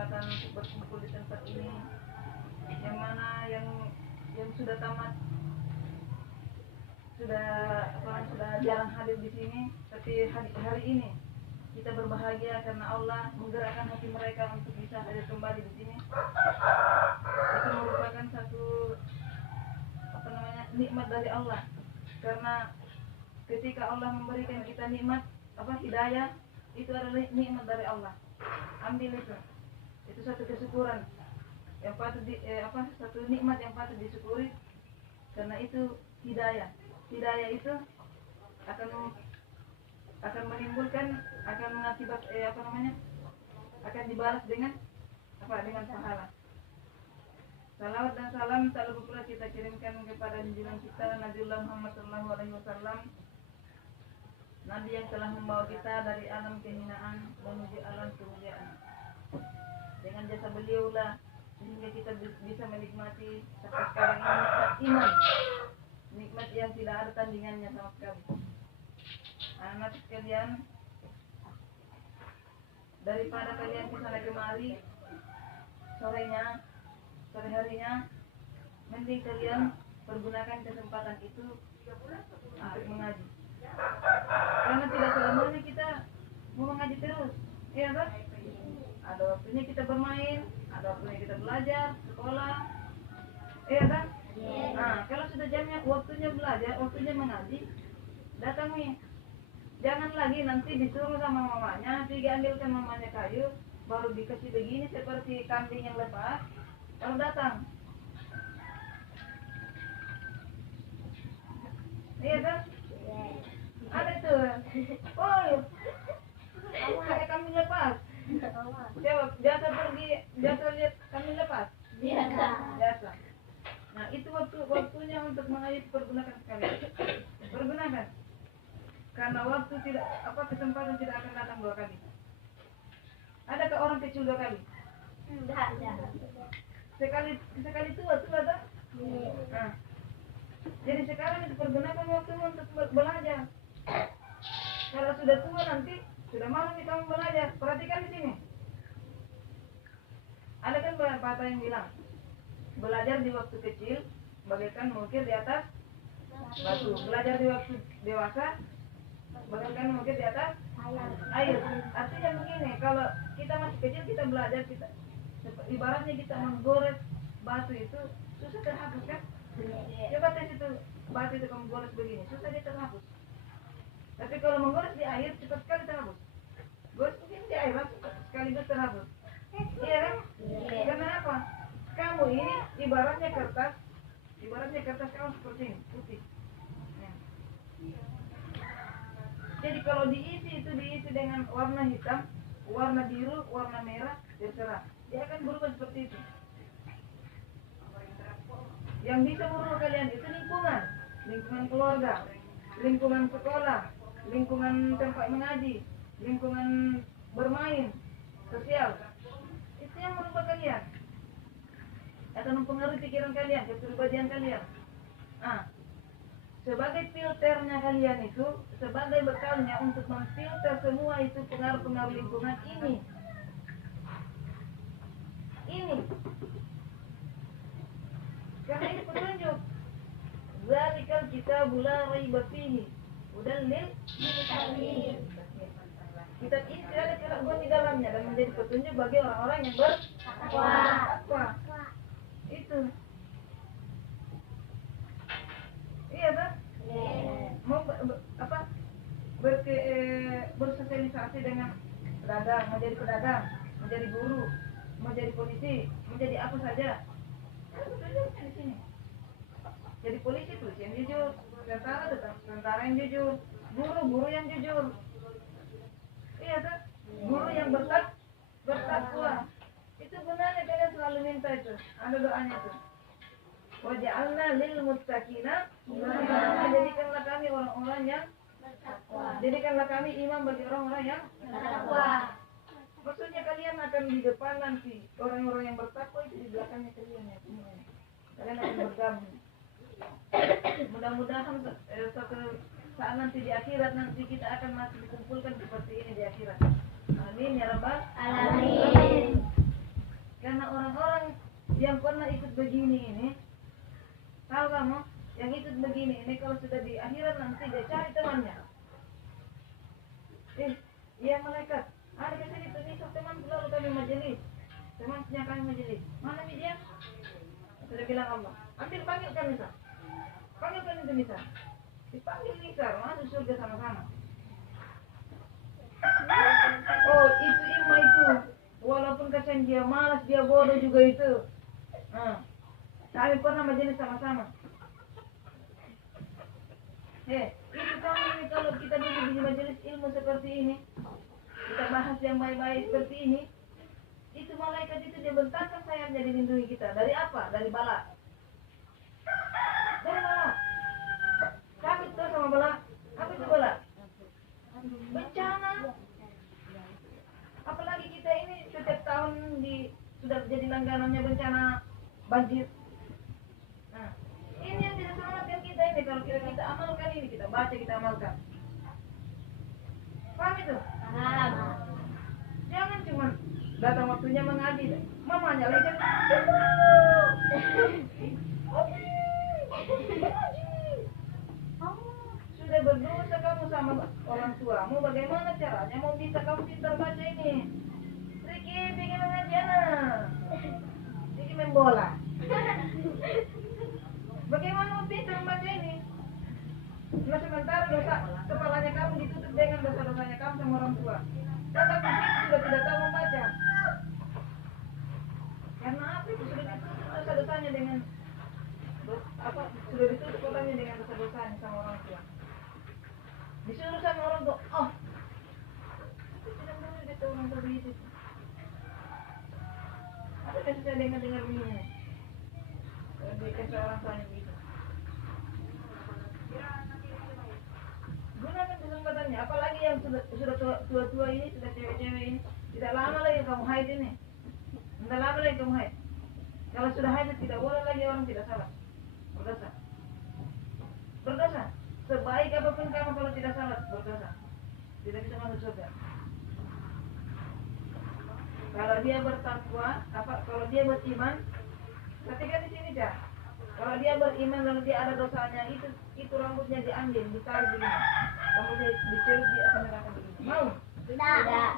kesempatan untuk berkumpul di tempat ini, yang mana yang sudah tamat, sudah jarang hadir di sini, tapi hari ini kita berbahagia karena Allah menggerakkan hati mereka untuk bisa hadir kembali di sini. Itu merupakan satu nikmat dari Allah, karena ketika Allah memberikan kita nikmat hidayah, itu adalah nikmat dari Allah. Ambil itu satu kesyukuran yang patut satu nikmat yang patut disyukuri, karena itu hidayah itu akan menimbulkan, akan mengakibat akan dibalas dengan pahala. Salawat dan salam tak lupa pula kita kirimkan kepada junjungan kita Nabiullah Muhammad SAW, Nabi yang telah membawa kita dari alam kehinaan menuju alam kemuliaan. Dengan jasa beliaulah sehingga kita bisa menikmati sampai sekarang ini nikmat iman, nikmat yang tidak ada tandingannya sama sekali. Anak sekalian, daripada kalian kesana kemari sore harinya, mending kalian pergunakan kesempatan itu untuk mengaji. Karena tidak selamanya kita mau mengaji terus, iya kan? Ada waktunya kita bermain, ada waktunya kita belajar, sekolah, iya kan? Nah, kalau sudah jamnya, waktunya belajar, waktunya mengaji, datangi. Jangan lagi nanti disuruh sama mamanya, pergi ambilkan mamanya kayu, baru dikasih begini seperti kambing yang lepas, baru datang. Iya kan? Ada tuh. Oh, kamu ada kambing lepas. Jawab, biasa lihat kambing lepas. Biasa. Nah, itu waktunya untuk mengaji, pergunakan sekali. Pergunakan. Karena waktu kesempatan tidak akan datang dua kali. Adakah orang kecil dua kali? Sekali tua tak? Nah, jadi sekarang itu pergunakan waktu untuk belajar. Kalau sudah tua nanti sudah malam nih kamu belajar. Perhatikan di sini. Ada kan pepatah yang bilang, belajar di waktu kecil bagaikan mengukir di atas batu. Belajar di waktu dewasa bagaikan mengukir di atas air. Artinya begini, kalau kita masih kecil kita belajar, ibaratnya kita menggores batu itu susah terhapus kan? Coba tes itu, batu itu kamu gores begini, susah dia terhapus. Tapi kalau menggores di air cepat sekali terhapus. Gores begini di air langsung sekaligus terhapus. Iya kan? Karena apa? Kamu ini ibaratnya kertas kamu seperti ini, putih. Jadi kalau diisi dengan warna hitam, warna biru, warna merah, terserah. Dia akan berubah seperti itu. Yang bisa merubah kalian itu lingkungan keluarga, lingkungan sekolah, lingkungan tempat mengaji, lingkungan bermain, sosial. Itu yang merubah kalian. Akan mempengaruhi pikiran kalian, kepribadian kalian. Nah, sebagai filternya kalian itu, sebagai bekalnya untuk memfilter semua itu pengaruh-pengaruh lingkungan ini. Karena ini petunjuk. Zalikal kitabul la raiba fihi hudal lil muttaqin. Kitab ini tidak ada keraguan di dalamnya dan menjadi petunjuk bagi orang-orang yang bertakwa. Itu. Iya kan? Mau bersosialisasi dengan pedagang, mau jadi pedagang, mau jadi guru, mau jadi polisi, mau jadi apa saja. Petunjuknya di sini. Jadi polisi yang jujur, tentara yang jujur, guru yang jujur. Iya kan? Guru yang bertakwa. Itu gunanya kalian selalu minta itu. Ada doanya itu. Waja'alna lil muttaqina imama. Jadikanlah kami orang-orang yang bertakwa. Jadikanlah kami imam bagi orang-orang yang bertakwa. Maksudnya kalian akan di depan nanti, orang-orang yang bertakwa itu di belakangnya kalian ya semuanya. Kalian akan bergabung. Mudah-mudahan suatu saat nanti di akhirat nanti kita akan masih dikumpulkan seperti ini di akhirat. Amin ya rabbal alamin. begini ini, tahu kamu, yang itu begini ini kalau sudah di akhirat nanti dia cari temannya. Iya malaikat, ada kesini tuh nih teman lalu kami majelis, temannya kami majelis. Mana nih dia? Sudah bilang Allah, ambil panggilkan Nisa, panggilkan itu Nisa, dipanggil Nisa, masuk surga sama-sama. Oh itu Ima itu, walaupun kasihan dia malas, dia bodoh juga itu. Kami pernah majelis sama-sama. Itu kamu ini kalau kita duduk di majelis ilmu seperti ini, kita bahas yang baik-baik seperti ini, itu malaikat itu dia bentangkan sayapnya dilindungi kita. Dari apa? Dari bala. Dari bala. Takut tuh sama bala. Apa itu bala? Bencana. Apalagi kita ini setiap tahun sudah jadi langganannya bencana banjir. Nah, ini yang tidak selamatkan kita ini. Kalau kita amalkan ini, kita baca, kita amalkan. Paham itu? Jangan cuma datang waktunya mengaji. Mamanya lagi sudah berdosa kamu sama orang tuamu. Bagaimana caranya mau bisa kamu pintar baca ini? Riki bikin mengaji anak. Riki main bola. Bagaimana mau pintar membaca ini? Nah sementara dosa kepalanya kamu ditutup dengan dosa-dosanya kamu sama orang tua. Datang ke sini sudah tidak tahu membaca. Karena apa itu sudah ditutup dosa-dosanya dengan sudah ditutup kepalanya dengan dosa-dosanya sama orang tua. Disuruh sama orang tua, tidak boleh kita orang tua begitu. Apa kasih saya dengar begini? Dikasih orang tuanya begitu. Gunakan kesempatannya, apalagi yang sudah tua-tua ini, sudah cewek-cewek ini, tidak lama lagi kamu haid ini. Tidak lama lagi kamu haid. Kalau sudah haid tidak boleh lagi orang tidak salah. Berdosa. Berdosa. Sebaik apapun kamu kalau tidak salah, berdosa. Tidak bisa masuk surga. Kalau dia bertakwa, kalau dia beriman, ketika di sini Cak. Kalau dia beriman lalu dia ada dosanya, itu rambutnya diambil, ditarik begini. Kemudian dicelup di atas neraka begini. Mau? Tidak.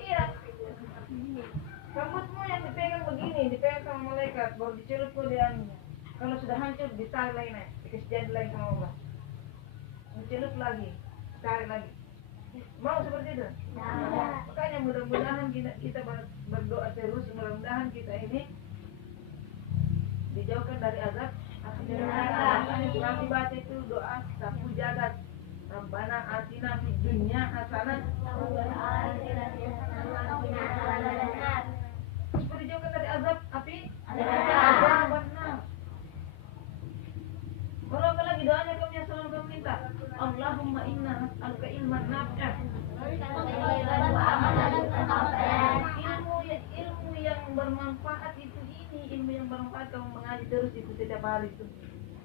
Iya. Rambutmu yang dipegang begini, dipegang sama malaikat, baru dicelup ke diambilnya. Kalau sudah hancur, ditarik lagi naik, dikasih jadi lagi sama Allah. Dicelup lagi, tarik lagi. Mau seperti itu? Nah, makanya mudah-mudahan kita berdoa terus, mudah-mudahan kita ini dijauhkan dari azab. Makanya surah dibaca itu doa sapu jagat. Rabbana atina fid dunya hasanah supaya dijauhkan dari azab api. Kalau apalagi doanya kamu yang selalu kamu minta, Allahumma inna nas'aluka ilman nafi'an. Ilmu yang bermanfaat itu ilmu yang bermanfaat kamu mengaji terus itu setiap hari itu.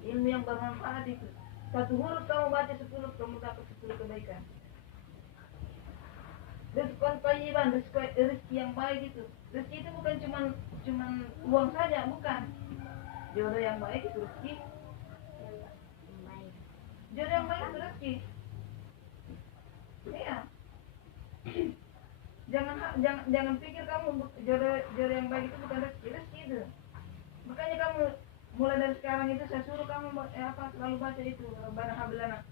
Ilmu yang bermanfaat itu. Satu huruf kamu baca 10, kamu dapat 10 kebaikan. Rizqan thayyiban, rezeki yang baik itu. Rezeki itu bukan cuman uang saja, bukan. Jodoh yang baik itu rezeki. Jodoh yang baik itu rezeki. Iya. Jangan pikir kamu jodoh yang baik itu bukan rezeki itu. Makanya kamu mulai dari sekarang itu saya suruh kamu selalu baca itu Rabbana hablana.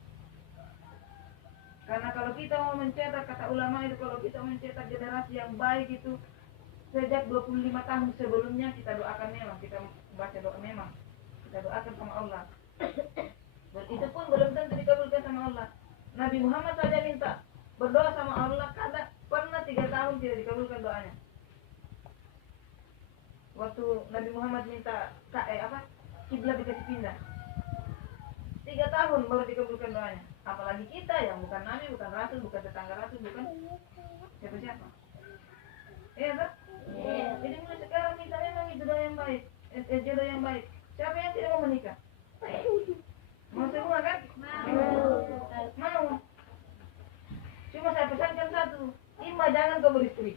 Karena kalau kita mau mencetak, kata ulama itu, kalau kita mencetak generasi yang baik itu sejak 25 tahun sebelumnya kita doakan memang, kita baca doa memang, kita doakan sama Allah. Dan itu pun belum tentu dikabulkan sama Allah. Nabi Muhammad saja minta berdoa sama Allah, kadang pernah 3 tahun tidak dikabulkan doanya. Waktu Nabi Muhammad minta kiblat dikasih pindah, 3 tahun baru dikabulkan doanya. Apalagi kita yang bukan nabi, bukan rasul, bukan tetangga rasul, bukan siapa-siapa. Iya kan? Jadi mulai sekarang minta memang itu doa yang baik, jodoh yang baik. Siapa yang tidak mau menikah? Mau semua kan? Mau. Cuma saya pesankan satu, Ima jangan kau beristri.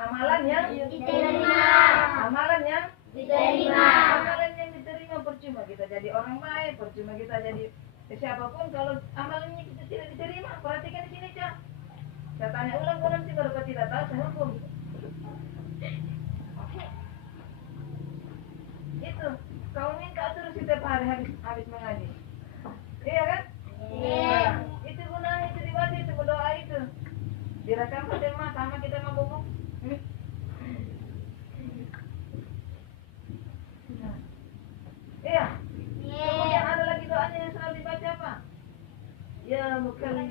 Amalan yang diterima. Amalan yang Diterima. Amalan yang diterima percuma kita jadi orang baik, percuma kita jadi siapapun kalau amalannya kita tidak diterima. Perhatikan di sini, Cak. Saya tanya ulang kau nanti kalau kau tidak tahu saya hukum. Itu kau minta terus setiap hari habis mengaji. Iya kan? Iya. Nah, itu gunanya itu dibaca itu berdoa itu. Direkam sama kita mau ngomong. Nah. Iya. Kemudian ada lagi doanya yang selalu dibaca apa? Ya mukallim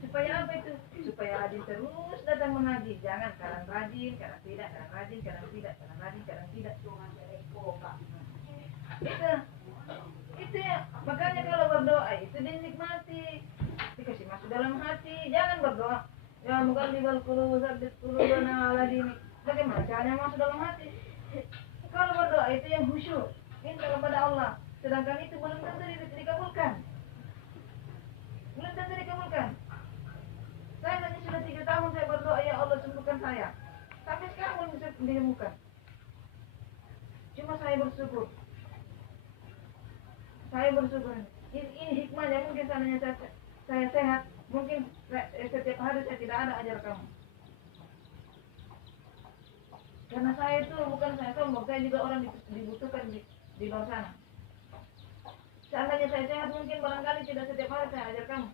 supaya apa itu? Supaya rajin terus datang mengaji. Jangan kadang rajin, kadang tidak, kadang rajin, kadang tidak, kadang rajin, kadang tidak. Itu ya. Makanya kalau berdoa itu dinikmati, dikasih masuk dalam hati. Jangan berdoa ya mukallibal qulub tsabbit qulubana ala dinik. Bagaimana caranya masuk dalam hati? Kalau berdoa itu yang khusyuk, minta kepada Allah. Sedangkan itu belum tentu dikabulkan. Belum tentu dikabulkan. Saya hanya sudah 3 tahun saya berdoa, ya Allah sembuhkan saya. Sampai sekarang belum bisa disembuhkan. Cuma saya bersyukur. Saya bersyukur. Ini hikmahnya, mungkin seandainya saya sehat, mungkin setiap hari saya tidak ada ajar kamu. Karena saya itu bukan saya sombong, saya juga orang dibutuhkan di luar sana. Seandainya saya sehat, mungkin barangkali tidak setiap hari saya ajar kamu.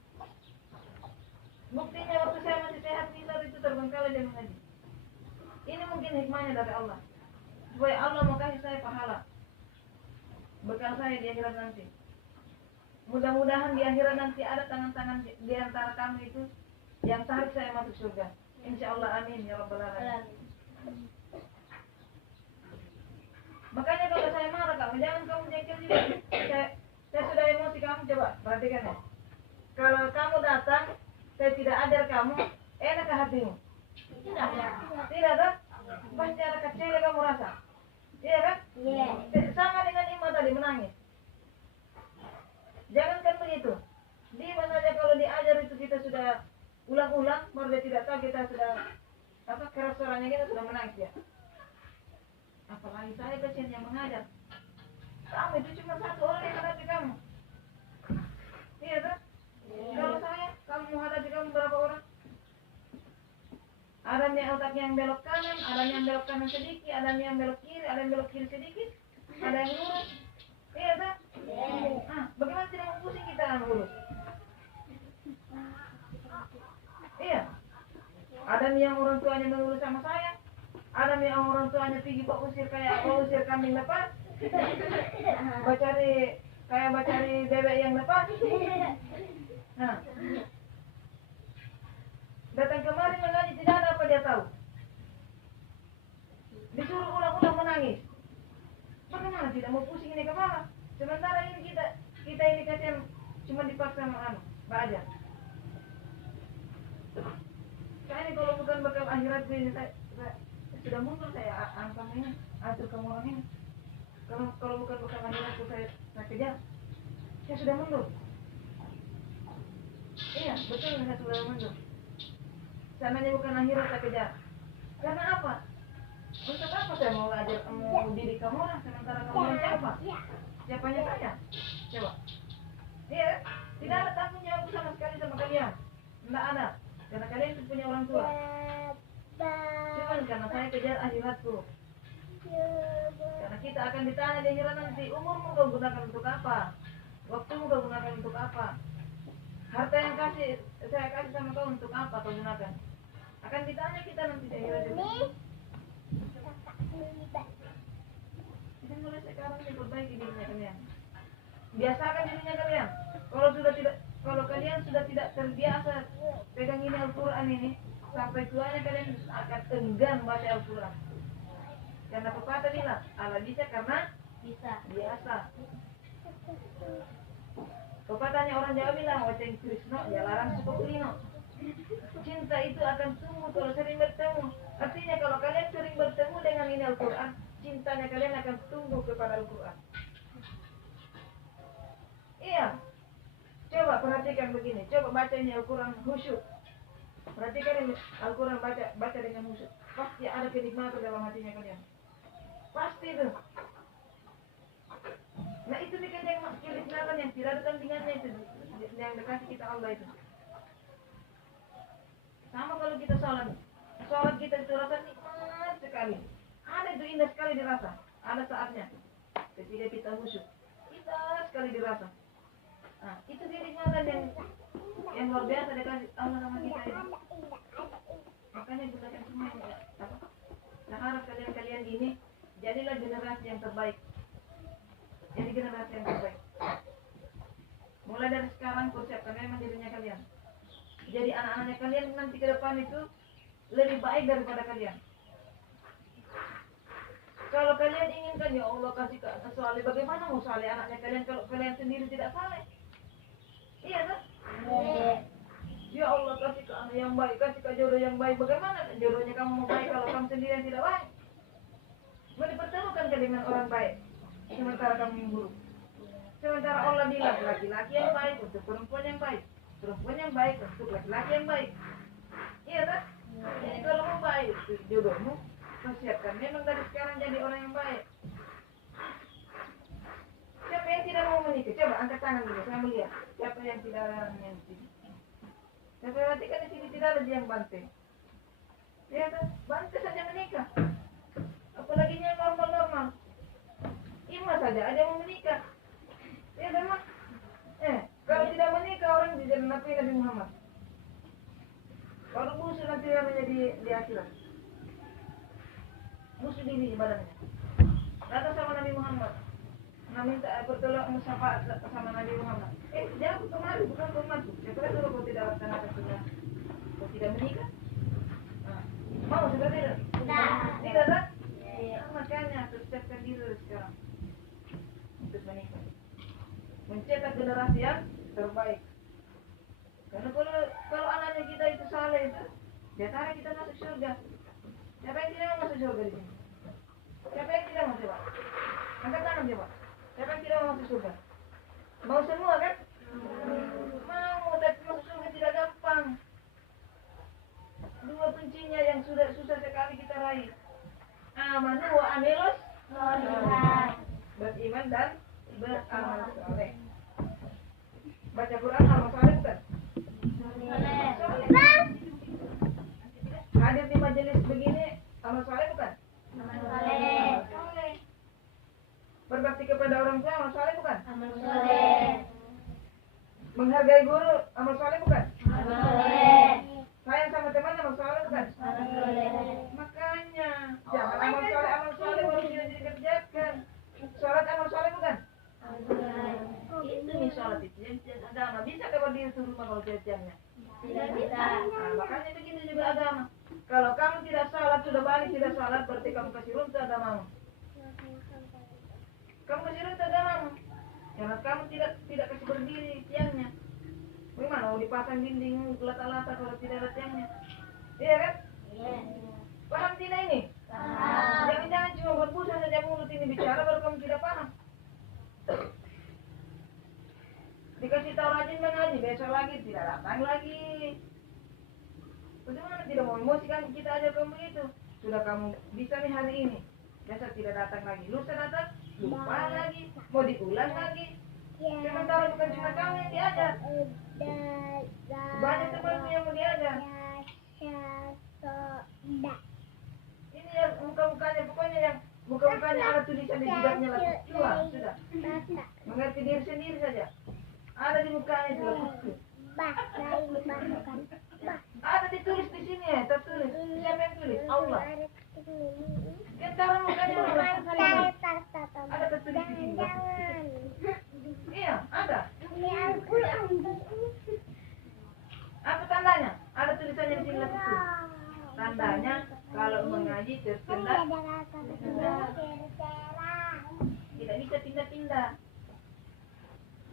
Buktinya waktu saya masih sehat, Nizar itu terbengkalai dan mengaji. Ini mungkin hikmahnya dari Allah, supaya Allah mau kasih saya pahala bekal saya di akhirat nanti. Mudah-mudahan di akhirat nanti ada tangan-tangan di antara kami itu yang tarik saya masuk surga. Insya Allah, amin ya rabbal alamin. Makanya kalau saya marah kamu, jangan kamu jengkel juga. Saya sudah emosi kamu, coba perhatikan ya. Kalau kamu datang, saya tidak ajar kamu, enak hatimu? Tidak kan? Pasti ada kecewa kamu rasa. Iya kan? Iya. Sama dengan Ima tadi menangis. Jangankan begitu. Di mana saja kalau diajar itu kita sudah ulang-ulang, baru dia tidak tahu kita sudah keras suaranya kita sudah menangis ya. Apalagi saya kasihan yang mengajar. Kamu itu cuma 1 orang yang hadapi kamu. Iya kan? Kalau saya, kamu menghadapi kamu berapa orang? Ada yang otaknya yang belok kanan, ada yang belok kanan sedikit, ada yang belok kiri, ada yang belok kiri sedikit, ada yang lurus. Iya kan? Bagaimana tidak mau pusing kita lurus? Iya. Ada yang orang tuanya mengurus sama saya, ada yang orang tuanya pergi usir kayak usir kambing lepas, bacari bebek yang lepas. Nah, datang kemari mengaji tidak ada apa dia tahu. Disuruh ulang-ulang menangis. Bagaimana tidak mau pusing ini kepala? Sementara ini kita ini kasihan cuma dipaksa belajar. Saya ini kalau bukan bekal akhirat ini saya sudah mundur saya angkang ini, atur kamu orang ini. Kalau bukan bekal akhirat saya kejar, saya sudah mundur. Iya, betul saya sudah mundur. Sananya bukan akhirat saya kejar. Karena apa? Untuk apa saya mau didik kamu orang sementara kamu siapa? Siapanya saya? Coba. Iya, tidak ada tanggung jawab sama sekali sama kalian. Tidak ada. Karena kalian itu punya orang tua. Cuman karena saya kejar akhiratku. Karena kita akan ditanya di akhirat nanti, umurmu kau gunakan untuk apa? Waktumu kau gunakan untuk apa? Harta yang saya kasih sama kau untuk apa kau gunakan? Akan ditanya kita nanti di akhirat itu. Jadi mulai sekarang diperbaiki dirinya kalian. Biasakan dirinya kalian. Kalau kalian sudah tidak terbiasa pegang ini Al-Quran ini, sampai tuanya kalian akan enggan baca Al-Quran. Karena pepatah bilang, Allah bisa karena biasa. Pepatahnya orang Jawa bilang, waceng Krisno, ya larang suka kulino. Cinta itu akan tumbuh kalau sering bertemu. Artinya kalau kalian sering bertemu dengan ini Al-Quran, cintanya kalian akan tumbuh kepada Al-Quran. Iya. Coba perhatikan begini, coba baca ini Al-Quran khusyuk. Perhatikan ini Al-Quran baca dengan khusyuk. Pasti ada kenikmatan dalam hatinya kalian. Pasti itu. Nah itu nih yang kenikmatan yang tidak ada tandingannya itu, yang dikasih kita Allah itu. Sama kalau kita sholat kita itu rasa nikmat sekali. Ada itu indah sekali dirasa. Ada saatnya ketika kita khusyuk, indah sekali dirasa. Nah, itu kenikmatan yang luar biasa dikasih Allah sama kita ini. Makanya gunakan semua ya. Nah, harap kalian ini jadilah generasi yang terbaik. Jadi generasi yang terbaik. Mulai dari sekarang persiapkan memang dirinya kalian. Jadi anak-anaknya kalian nanti ke depan itu lebih baik daripada kalian. Kalau kalian inginkan ya Allah kasih ke anak saleh, bagaimana mau saleh anaknya kalian kalau kalian sendiri tidak saleh? Iya kan? Ya Allah kasih ke anak yang baik, kasih ke jodoh yang baik. Bagaimana jodohnya kamu mau baik kalau kamu sendiri yang tidak baik? Mau dipertemukan dengan orang baik, sementara kamu yang buruk. Sementara Allah bilang laki-laki yang baik untuk perempuan yang baik, perempuan yang baik untuk laki-laki yang baik. Iya kan? Jadi kalau mau baik jodohmu, persiapkan memang dari sekarang jadi orang yang baik. Siapa yang tidak mau menikah? Coba angkat tangan dulu, saya melihat. Siapa yang tidak yang sini? Saya perhatikan di sini tidak ada yang banteng. Ya kan? Banteng saja menikah. Apalagi yang normal-normal. Ima saja ada yang mau menikah. Ya kan, Mak? Kalau tidak menikah orang jadi Nabi Muhammad. Kalau musuh nanti namanya di akhirat. Musuh diri badannya. Datang sama Nabi Muhammad. Minta pertolongan syafaat sama Nabi Muhammad. Jangan kemari, bukan pembantu. Siapa suruh kau tidak laksanakan sunnah? Kau tidak menikah? Mau sudah tidak? Tidak tak? Makanya persiapkan diri sekarang untuk menikah. Mencetak generasi yang terbaik. Karena kalau anaknya kita itu saleh itu, dia tarik kita masuk surga. Siapa yang tidak mau masuk surga di sini? Siapa yang tidak mau coba? Angkat tangan coba. Siapa yang tidak mau masuk surga? Mau semua kan? Mau, tapi masuk surga tidak gampang. Dua kuncinya yang sudah susah sekali kita raih. Amanu wa amilus beriman dan beramal saleh. Baca Quran amal saleh bukan? Hadir di majelis begini amal saleh bukan? Amal saleh. Berbakti kepada orang tua amal saleh bukan? Amal saleh. Menghargai guru amal saleh bukan? Amal saleh. Sayang sama teman amal saleh bukan? Amal saleh. Makanya jangan amal saleh baru tidak dikerjakan. Salat amal saleh bukan? Amal saleh. Itu nih salat itu yang agama. Bisa kalau diri suruh kalau jamnya? Tidak bisa. Nah, makanya begitu juga agama. Kalau kamu tidak salat sudah balik tidak salat berarti kamu kasih runtuh agamamu. Kamu kasih runtuh agamamu. Karena kamu tidak kasih berdiri tiangnya. Bagaimana mau dipasang dinding lata-lata kalau tidak ada tiangnya? Iya kan? Iya. Paham tidak ini? Paham. Jangan cuma berbusa saja mulut ini bicara baru kamu tidak paham. Dikasih tahu rajin mengaji, besok lagi tidak datang lagi. Bagaimana tidak mau emosikan kita aja kamu begitu? Sudah kamu bisa nih hari ini, besok tidak datang lagi. Lusa datang, lupa lagi, mau diulang lagi. Sementara bukan cuma kamu yang diajar, banyak temanmu yang mau diajar. Ini yang muka-mukanya, pokoknya yang muka-mukanya ada tulisan di jidatnya lah. Sudah. Mengerti diri sendiri saja. Ada di mukanya itu lah. Ada ditulis di sini ya, tertulis. Siapa yang tulis? Allah. Antara mukanya ada tertulis di sini. Iya, ada. Apa tandanya? Ada tulisannya di sini lah. Tandanya kalau mengaji terkenal tidak bisa pindah-pindah.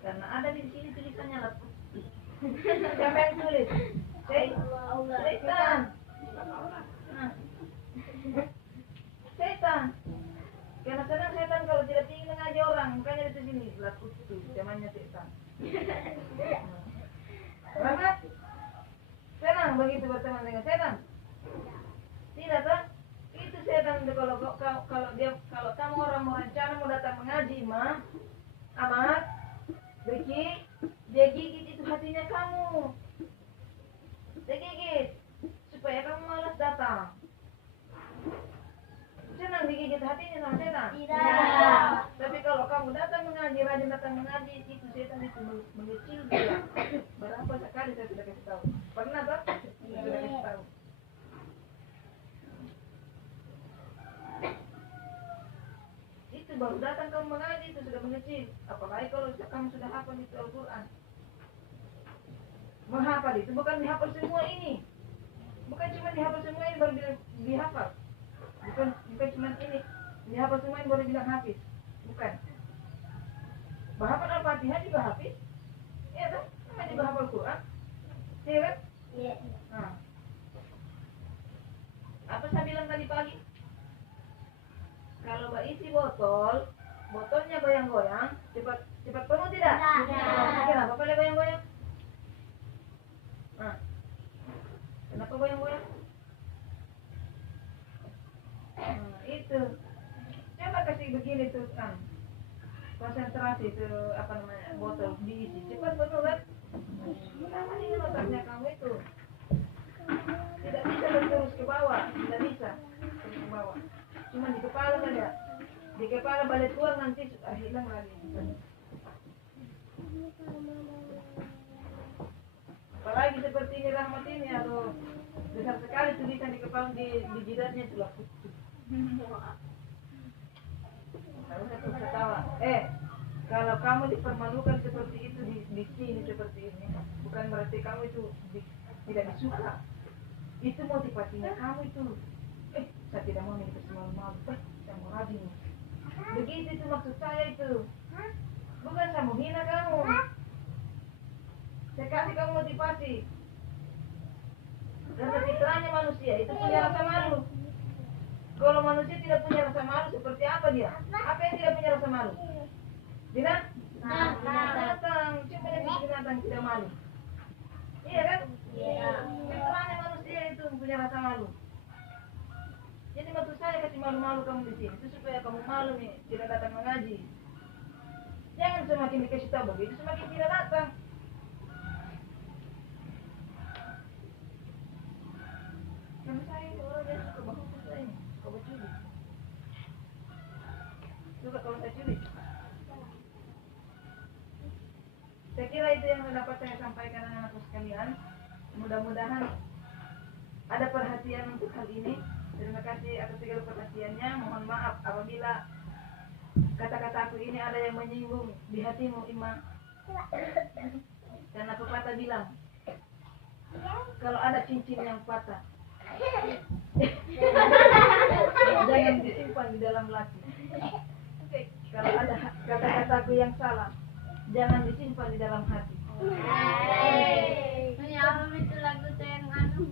Karena ada di sini tulisannya lah. Siapa yang tulis? Setan. Setan. Karena kadang setan kalau tidak ingin mengaji orang, makanya di sini lah itu zamannya setan. orang begitu berteman dengan setan? Tidak toh? Itu setan itu kalau kamu orang mau rencana mau datang mengaji mah, amat, Beki, dia gigit itu hatinya kamu. Dia gigit supaya kamu malas datang. Senang digigit hatinya sama setan? Tidak. Tapi kalau kamu datang mengaji, rajin datang mengaji, itu setan itu mengecil dia. Berapa sekali saya sudah kasih tahu. Pernah toh? Saya sudah kasih tahu. Itu baru datang kamu mengaji itu sudah mengecil. Apalagi kalau kamu sudah hafal itu Al-Quran. Menghafal itu bukan dihafal semua ini. Bukan cuma dihafal semua ini baru dihafal. Bukan cuma ini dihafal semua ini baru bilang hafiz. Bukan. Bahafal Al-Fatihah juga hafiz. Iya kan? Sama juga hafal Quran. Iya kan? Iya. Nah. Apa saya bilang tadi pagi? Kalau isi botol, botolnya goyang-goyang, cepat penuh tidak? Tidak. Kenapa pada goyang-goyang? Nah. Kenapa goyang-goyang? Nah, itu. Coba kasih begini tuh kan. Konsentrasi itu apa namanya? Botol diisi cepat penuh kan? Kenapa ini otaknya kamu itu? Tidak bisa terus ke bawah, tidak bisa terus ke bawah. Cuma di kepala saja. Di kepala balik keluar nanti sudah hilang lagi. Apalagi seperti ini Rahmat ini, aduh besar sekali tulisan di kepala di jidatnya itu lah. Harusnya terus ketawa. Kalau kamu dipermalukan seperti itu di sini seperti ini, bukan berarti kamu itu tidak disuka. Itu motivasinya kamu itu. Saya tidak mau hidup semalu-malu. Saya mau rajin. Begitu itu maksud saya itu. Bukan saya mau hina kamu. Saya kasih kamu motivasi. Karena fitrahnya manusia itu punya rasa malu. Kalau manusia tidak punya rasa malu, seperti apa dia? Apa yang tidak punya rasa malu? Binatang. Coba lihat binatang tidak malu. Iya kan? Iya. Fitrahnya manusia itu punya rasa malu. Jadi maksud saya kasih malu-malu kamu di sini itu supaya kamu malu nih tidak datang mengaji. Jangan semakin dikasih tahu begitu semakin tidak datang. Karena saya itu orang yang suka bahu saya ini, suka bercuri. Suka kalau saya curi. Saya kira itu yang dapat saya sampaikan anak-anakku sekalian. Mudah-mudahan ada perhatian untuk hal ini. Terima kasih atas segala perhatiannya. Mohon maaf apabila kata-kataku ini ada yang menyinggung di hatimu, Ima. Karena pepatah bilang, kalau ada cincin yang patah, jangan disimpan di dalam laki. Kalau ada kata-kataku yang salah, jangan disimpan di dalam hati. Ini apa itu lagu tuh yang anu?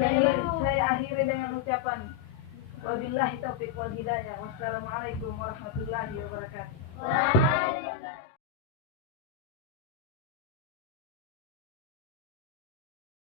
Saya akhiri dengan ucapan wabillahi taufiq wal hidayah. Wassalamualaikum warahmatullahi wabarakatuh.